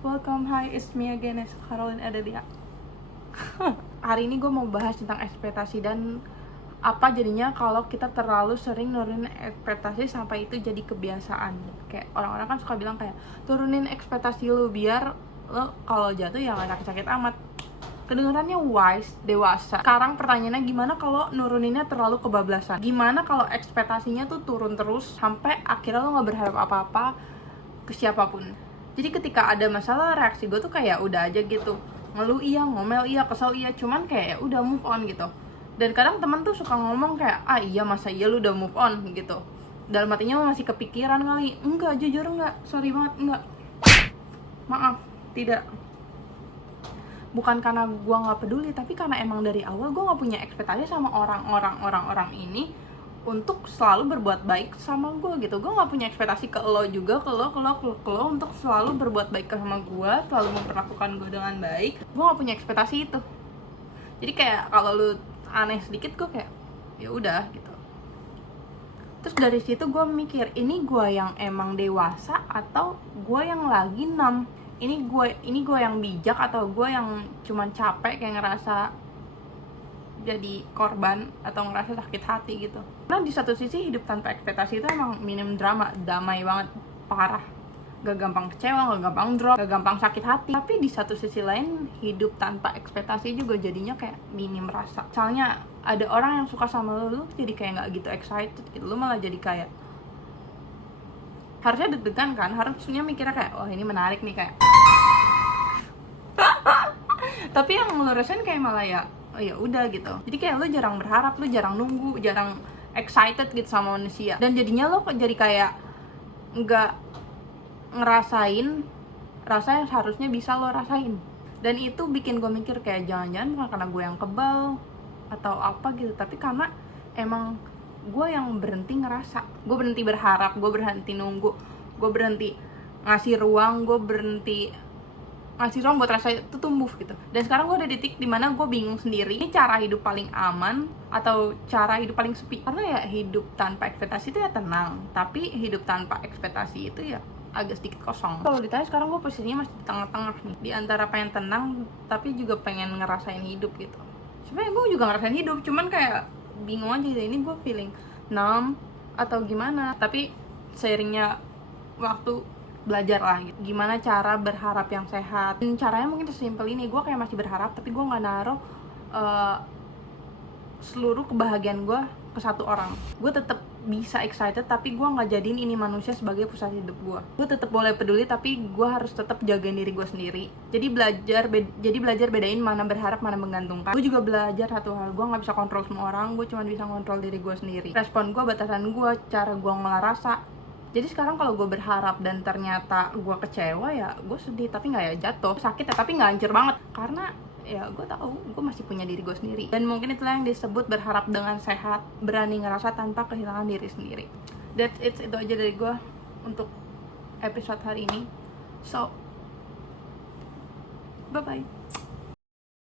Welcome, hi, it's me again, it's Caroline Adelia. Hari ini gue mau bahas tentang ekspektasi dan apa jadinya kalau kita terlalu sering nurunin ekspektasi sampai itu jadi kebiasaan. Kayak orang-orang kan suka bilang kayak turunin ekspektasi lu biar lo kalau jatuh ya gak sakit-sakit amat. Kedengarannya wise, dewasa. Sekarang pertanyaannya gimana kalau nuruninnya terlalu kebablasan? Gimana kalau ekspektasinya tuh turun terus sampai akhirnya lo gak berharap apa-apa ke siapapun? Jadi ketika ada masalah, reaksi gue tuh kayak udah aja gitu, ngeluh iya, ngomel iya, kesel iya, cuman kayak udah move on gitu. Dan kadang temen tuh suka ngomong kayak, ah iya masa iya lu udah move on gitu. Dalam hatinya masih kepikiran kali. Enggak, jujur enggak, sorry banget, enggak. Maaf, tidak. Bukan karena gue gak peduli, tapi karena emang dari awal gue gak punya ekspektasi sama orang-orang ini untuk selalu berbuat baik sama gue gitu. Gue gak punya ekspektasi ke lo juga, ke lo untuk selalu berbuat baik sama gue, selalu memperlakukan gue dengan baik. Gue gak punya ekspektasi itu. Jadi kayak kalau lu aneh sedikit, gue kayak ya udah gitu. Terus dari situ gue mikir, ini gue yang emang dewasa atau gue yang lagi numb? Ini gue yang bijak atau gue yang cuman capek kayak ngerasa jadi korban atau ngerasa sakit hati gitu. Karena di satu sisi hidup tanpa ekspektasi itu emang minim drama, damai banget, parah. Gak gampang kecewa, gak gampang drop, gak gampang sakit hati. Tapi di satu sisi lain, hidup tanpa ekspektasi juga jadinya kayak minim rasa. Misalnya ada orang yang suka sama lu jadi kayak gak gitu excited gitu. Lu malah jadi kayak harusnya deg-degan kan, harusnya mikirnya kayak oh ini menarik nih kayak. Tapi yang lu rasain kayak malah ya oh ya udah gitu. Jadi kayak lu jarang berharap, lu jarang nunggu, jarang excited gitu sama manusia. Dan jadinya lu jadi kayak nggak ngerasain rasa yang seharusnya bisa lo rasain. Dan itu bikin gue mikir kayak jangan-jangan bukan karena gue yang kebal atau apa gitu, tapi karena emang gue yang berhenti ngerasa, gue berhenti berharap, gue berhenti nunggu, gue berhenti ngasih ruang, gue berhenti ngasih ruang buat rasa itu tumbuh gitu. Dan sekarang gue ada di titik dimana gue bingung sendiri, ini cara hidup paling aman atau cara hidup paling sepi. Karena ya hidup tanpa ekspektasi itu ya tenang, tapi hidup tanpa ekspektasi itu ya agak sedikit kosong. Kalau ditanya sekarang gue posisinya masih di tengah-tengah nih, di antara pengen tenang tapi juga pengen ngerasain hidup gitu. Sebenarnya gue juga ngerasain hidup, cuman kayak bingung aja ini gue feeling numb atau gimana. Tapi seiringnya waktu belajar lah gitu, gimana cara berharap yang sehat. Dan caranya mungkin sesimpel ini, gue kayak masih berharap tapi gue nggak naruh seluruh kebahagiaan gue ke satu orang. Gue tetap bisa excited tapi gue nggak jadiin ini manusia sebagai pusat hidup gue. Gue tetap boleh peduli tapi gue harus tetap jagain diri gue sendiri. Jadi belajar bedain mana berharap mana menggantungkan. Gue juga belajar satu hal, gue nggak bisa kontrol semua orang, gue cuma bisa kontrol diri gue sendiri. Respon gue, batasan gue, cara gue ngolah rasa. Jadi sekarang kalau gue berharap dan ternyata gue kecewa ya gue sedih, tapi nggak ya jatuh, sakit ya tapi nggak hancur banget. Karena ya gue tahu gue masih punya diri gue sendiri. Dan mungkin itulah yang disebut berharap dengan sehat, berani ngerasa tanpa kehilangan diri sendiri. That's it, itu aja dari gue untuk episode hari ini. So, bye-bye.